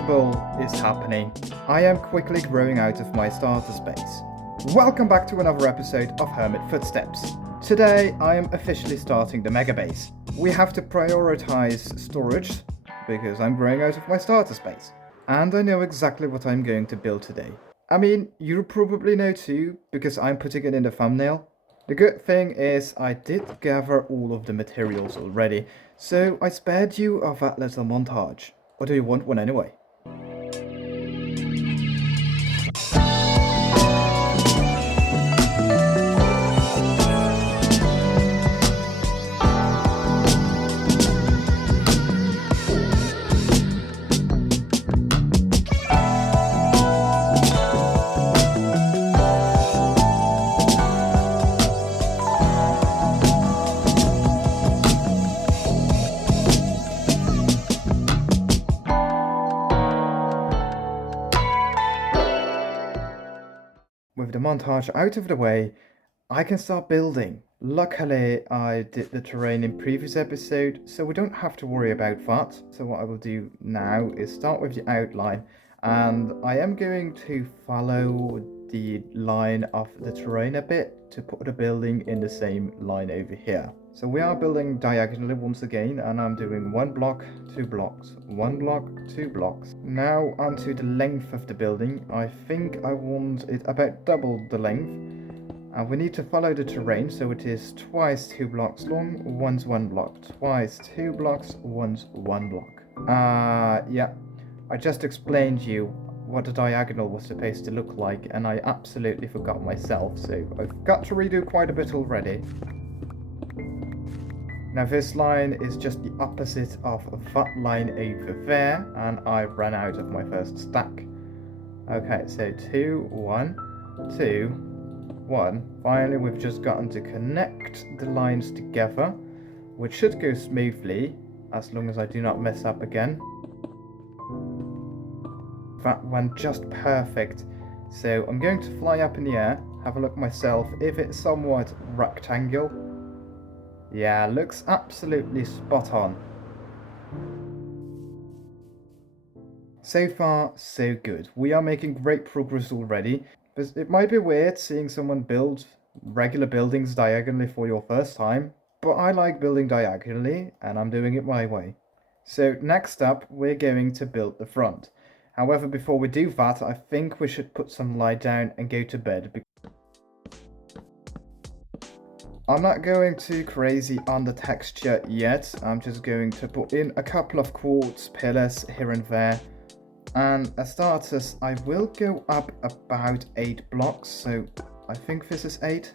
inevitable is happening. I am quickly growing out of my starter space. Welcome back to another episode of Hermit Footsteps. Today I am officially starting the mega base. We have to prioritize storage because I'm growing out of my starter space. And I know exactly what I'm going to build today. I mean, you probably know too, because I'm putting it in the thumbnail. The good thing is I did gather all of the materials already, so I spared you of that little montage. Or do you want one anyway? With the montage out of the way, I can start building. Luckily, I did the terrain in previous episode, so we don't have to worry about that. So what I will do now is start with the outline, and I am going to follow the line of the terrain a bit to put the building in the same line over here. So we are building diagonally once again, and I'm doing 1 block, 2 blocks, 1 block, 2 blocks. Now onto the length of the building. I think I want it about double the length. And we need to follow the terrain, so it is twice 2 blocks long, once 1 block, twice 2 blocks, once 1 block. Yeah, I just explained you what the diagonal was supposed to look like, and I absolutely forgot myself, so I've got to redo quite a bit already. Now this line is just the opposite of that line over there, and I ran out of my first stack. Okay, so 2, 1, 2, 1. Finally, we've just gotten to connect the lines together, which should go smoothly, as long as I do not mess up again. That went just perfect. So I'm going to fly up in the air, have a look myself if it's somewhat rectangle. Yeah, looks absolutely spot on. So far, so good. We are making great progress already. But it might be weird seeing someone build regular buildings diagonally for your first time, but I like building diagonally, and I'm doing it my way. So next up, we're going to build the front. However, before we do that, I think we should put some light down and go to bed. I'm not going too crazy on the texture yet. I'm just going to put in a couple of quartz pillars here and there. And as starters, I will go up about 8 blocks, so I think this is 8.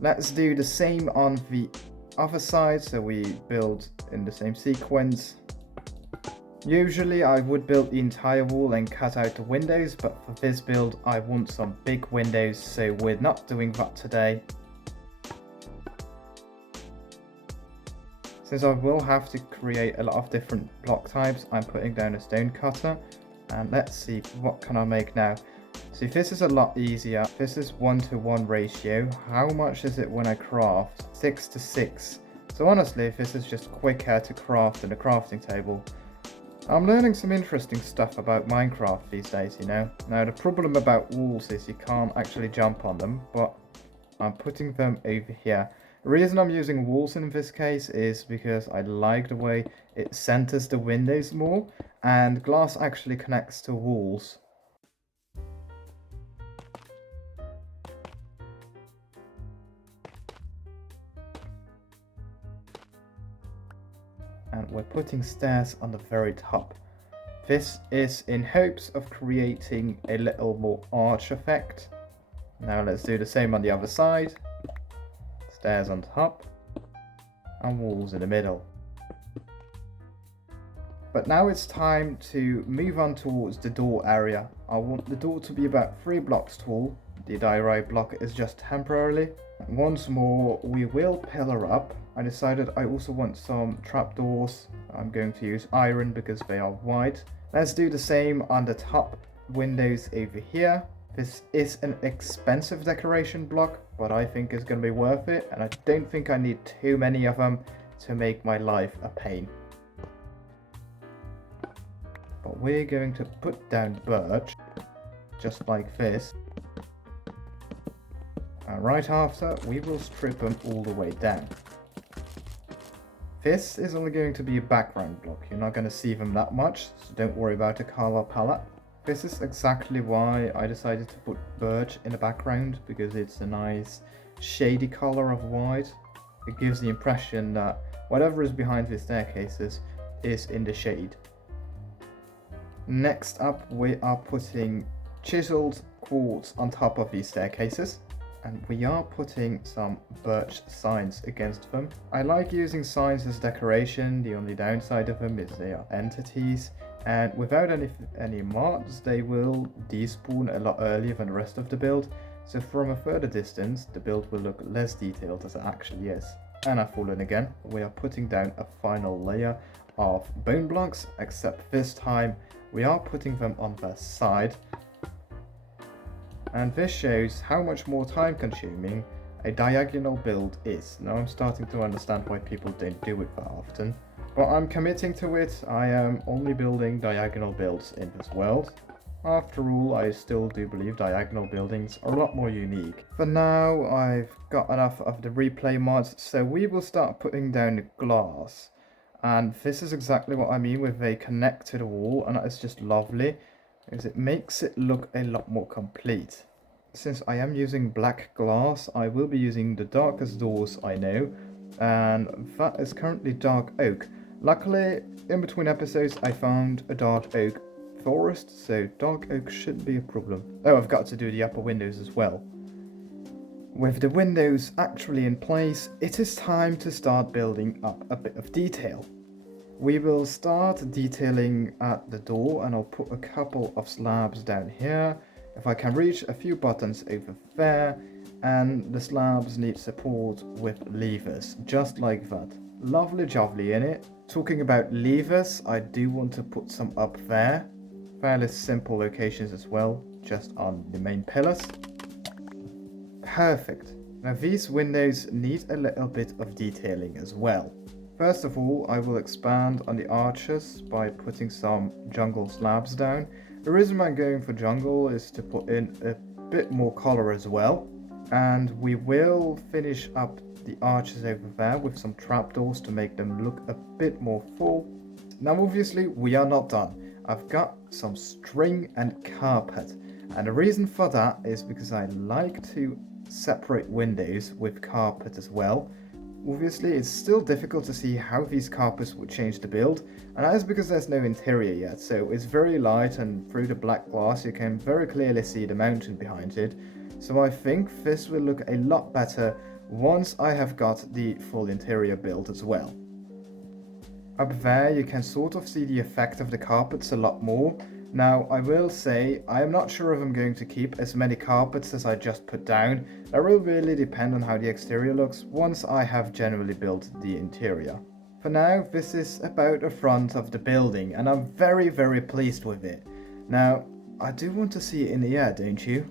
Let's do the same on the other side, so we build in the same sequence. Usually I would build the entire wall and cut out the windows, but for this build I want some big windows, so we're not doing that today. Since I will have to create a lot of different block types, I'm putting down a stone cutter. And let's see, what can I make now? See, this is a lot easier. This is 1-to-1 ratio. How much is it when I craft? 6-to-6. So honestly, this is just quicker to craft than a crafting table. I'm learning some interesting stuff about Minecraft these days, you know. Now, the problem about walls is you can't actually jump on them, but I'm putting them over here. The reason I'm using walls in this case is because I like the way it centers the windows more, and glass actually connects to walls. And we're putting stairs on the very top. This is in hopes of creating a little more arch effect. Now let's do the same on the other side. Stairs on top and walls in the middle. But now it's time to move on towards the door area. I want the door to be about 3 blocks tall. The diorite block is just temporarily. And once more, we will pillar up. I decided I also want some trapdoors. I'm going to use iron because they are white. Let's do the same on the top windows over here. This is an expensive decoration block, but I think it's going to be worth it, and I don't think I need too many of them to make my life a pain. But But we're going to put down birch, just like this. And right after, we will strip them all the way down. This is only going to be a background block. You're not going to see them that much, so don't worry about the color palette. This is exactly why I decided to put birch in the background, because it's a nice shady color of white. It gives the impression that whatever is behind the staircases is in the shade. Next up, we are putting chiseled quartz on top of these staircases. And we are putting some birch signs against them. I like using signs as decoration. The only downside of them is they are entities, and without any mods they will despawn a lot earlier than the rest of the build, so from a further distance the build will look less detailed as it actually is. And I've fallen again. We are putting down a final layer of bone blocks, except this time we are putting them on their side. And this shows how much more time consuming a diagonal build is. Now I'm starting to understand why people don't do it that often. But I'm committing to it. I am only building diagonal builds in this world. After all, I still do believe diagonal buildings are a lot more unique. For now, I've got enough of the replay mods, so we will start putting down the glass. And this is exactly what I mean with they connect to the wall, and that is just lovely. Is it makes it look a lot more complete. Since I am using black glass, I will be using the darkest doors I know, and that is currently dark oak. Luckily, in between episodes I found a dark oak forest, so dark oak shouldn't be a problem. Oh, I've got to do the upper windows as well. With the windows actually in place, it is time to start building up a bit of detail. We will start detailing at the door, and I'll put a couple of slabs down here. If I can reach a few buttons over there, and the slabs need support with levers, just like that. Lovely jovely in it. Talking about levers, I do want to put some up there. Fairly simple locations as well, just on the main pillars. Perfect. Now these windows need a little bit of detailing as well. First of all, I will expand on the arches by putting some jungle slabs down. The reason I'm going for jungle is to put in a bit more color as well. And we will finish up the arches over there with some trapdoors to make them look a bit more full. Now obviously we are not done. I've got some string and carpet. And the reason for that is because I like to separate windows with carpet as well. Obviously, it's still difficult to see how these carpets would change the build, and that is because there's no interior yet, so it's very light, and through the black glass you can very clearly see the mountain behind it. So I think this will look a lot better once I have got the full interior built as well. Up there you can sort of see the effect of the carpets a lot more. Now, I will say, I am not sure if I'm going to keep as many carpets as I just put down. That will really depend on how the exterior looks once I have generally built the interior. For now, this is about the front of the building, and I'm very, very pleased with it. Now, I do want to see it in the air, don't you?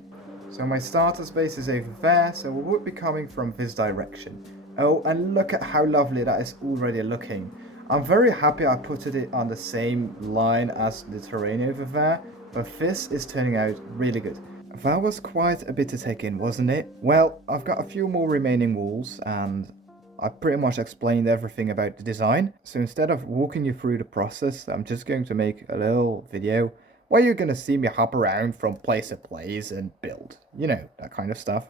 So my starter space is over there, so we would be coming from this direction. Oh, and look at how lovely that is already looking. I'm very happy I put it on the same line as the terrain over there, but this is turning out really good. That was quite a bit to take in, wasn't it? Well, I've got a few more remaining walls, and I pretty much explained everything about the design. So instead of walking you through the process, I'm just going to make a little video where you're going to see me hop around from place to place and build. You know, that kind of stuff.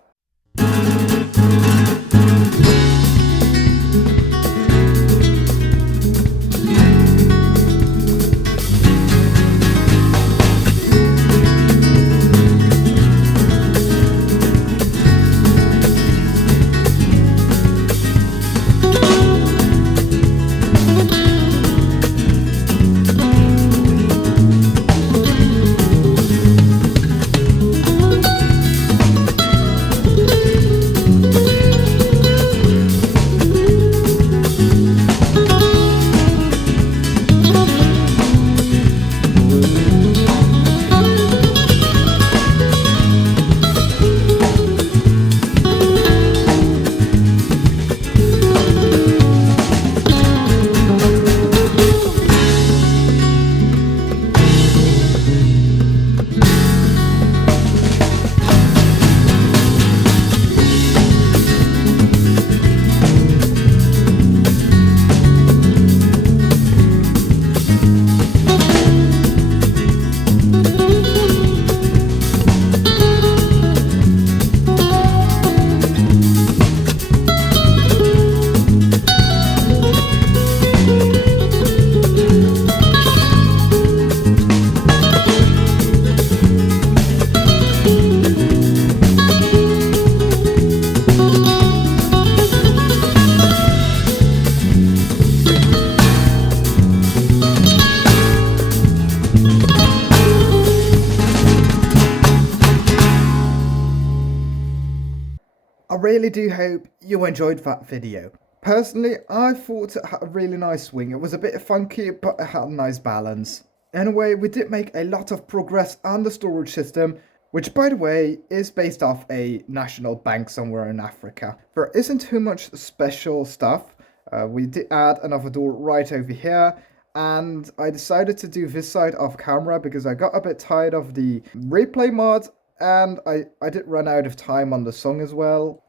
I really do hope you enjoyed that video. Personally, I thought it had a really nice swing. It was a bit funky, but it had a nice balance. Anyway, we did make a lot of progress on the storage system, which by the way is based off a national bank somewhere in Africa. There isn't too much special stuff. We did add another door right over here, and I decided to do this side off camera because I got a bit tired of the replay mod, and I did run out of time on the song as well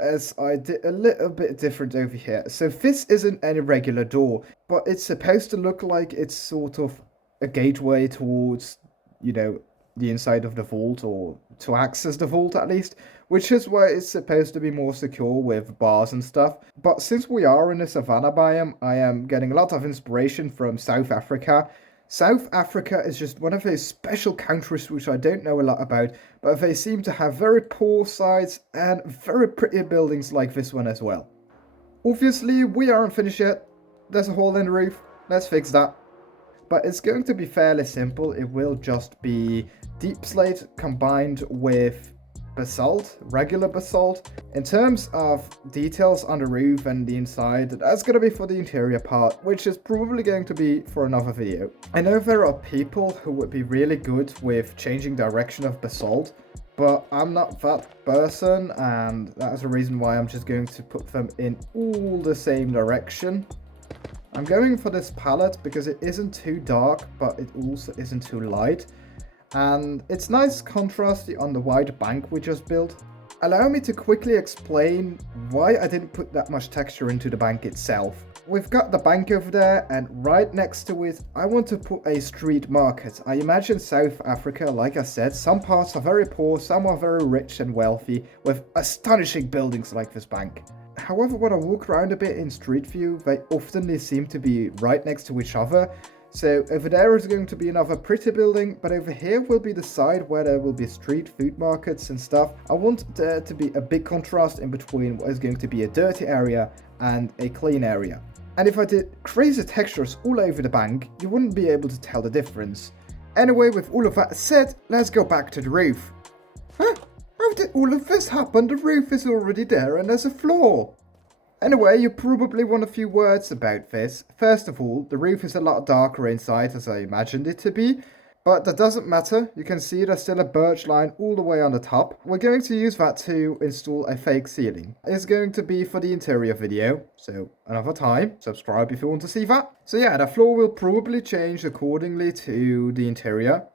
as I did a little bit different over here. So this isn't any regular door, but it's supposed to look like it's sort of a gateway towards, you know, the inside of the vault, or to access the vault at least, which is why it's supposed to be more secure with bars and stuff. But since we are in a savannah biome, I am getting a lot of inspiration from South Africa. South Africa is just one of those special countries which I don't know a lot about, but they seem to have very poor sides and very pretty buildings like this one as well. Obviously, we aren't finished yet. There's a hole in the roof. Let's fix that. But it's going to be fairly simple. It will just be deep slate combined with basalt, regular basalt. In terms of details on the roof and the inside, that's going to be for the interior part, which is probably going to be for another video. I know there are people who would be really good with changing direction of basalt, but I'm not that person, and that's the reason why I'm just going to put them in all the same direction. I'm going for this palette because it isn't too dark, but it also isn't too light. And it's nice contrasty on the wide bank we just built. Allow me to quickly explain why I didn't put that much texture into the bank itself. We've got the bank over there, and right next to it, I want to put a street market. I imagine South Africa, like I said, some parts are very poor, some are very rich and wealthy, with astonishing buildings like this bank. However, when I walk around a bit in Street View, they often seem to be right next to each other. So over there is going to be another pretty building, but over here will be the side where there will be street food markets and stuff. I want there to be a big contrast in between what is going to be a dirty area and a clean area. And if I did crazy textures all over the bank, you wouldn't be able to tell the difference. Anyway, with all of that said, let's go back to the roof. Huh? How did all of this happen? The roof is already there and there's a floor. Anyway, you probably want a few words about this. First of all, the roof is a lot darker inside as I imagined it to be, but that doesn't matter. You can see there's still a birch line all the way on the top. We're going to use that to install a fake ceiling. It's going to be for the interior video, so another time. Subscribe if you want to see that. So yeah, the floor will probably change accordingly to the interior.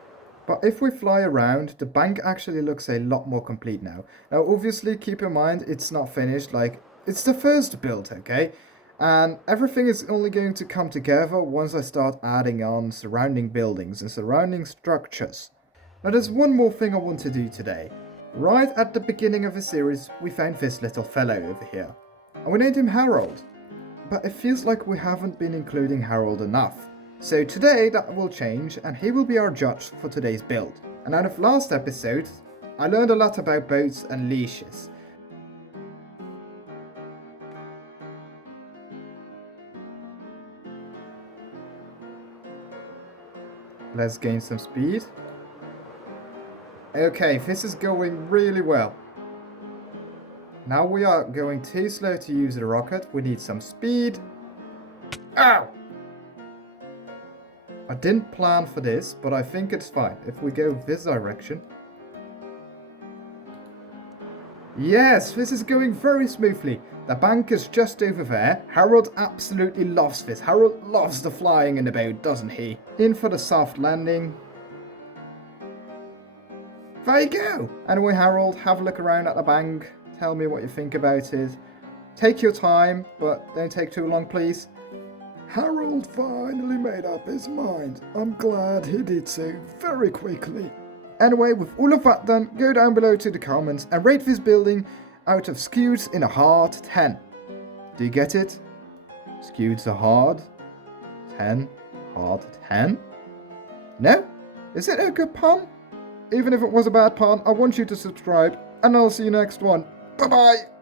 But if we fly around, the bank actually looks a lot more complete now. Now, obviously, keep in mind, it's not finished. Like, it's the first build, okay? And everything is only going to come together once I start adding on surrounding buildings and surrounding structures. Now, there's one more thing I want to do today. Right at the beginning of the series, we found this little fellow over here. And we named him Harold. But it feels like we haven't been including Harold enough. So today that will change, and he will be our judge for today's build. And out of last episode, I learned a lot about boats and leashes. Let's gain some speed. Okay, this is going really well. Now we are going too slow to use the rocket. We need some speed. Ow! I didn't plan for this, but I think it's fine. If we go this direction. Yes, this is going very smoothly. The bank is just over there. Harold absolutely loves this. Harold loves the flying in the boat, doesn't he? In for the soft landing. There you go. Anyway, Harold, have a look around at the bank. Tell me what you think about it. Take your time, but don't take too long, please. Harold finally made up his mind. I'm glad he did so very quickly. Anyway, with all of that done, go down below to the comments and rate this building out of Skeweds in a hard 10. Do you get it? Skeweds are hard 10, hard 10? No? Is it a good pun? Even if it was a bad pun, I want you to subscribe, and I'll see you next one. Bye-bye!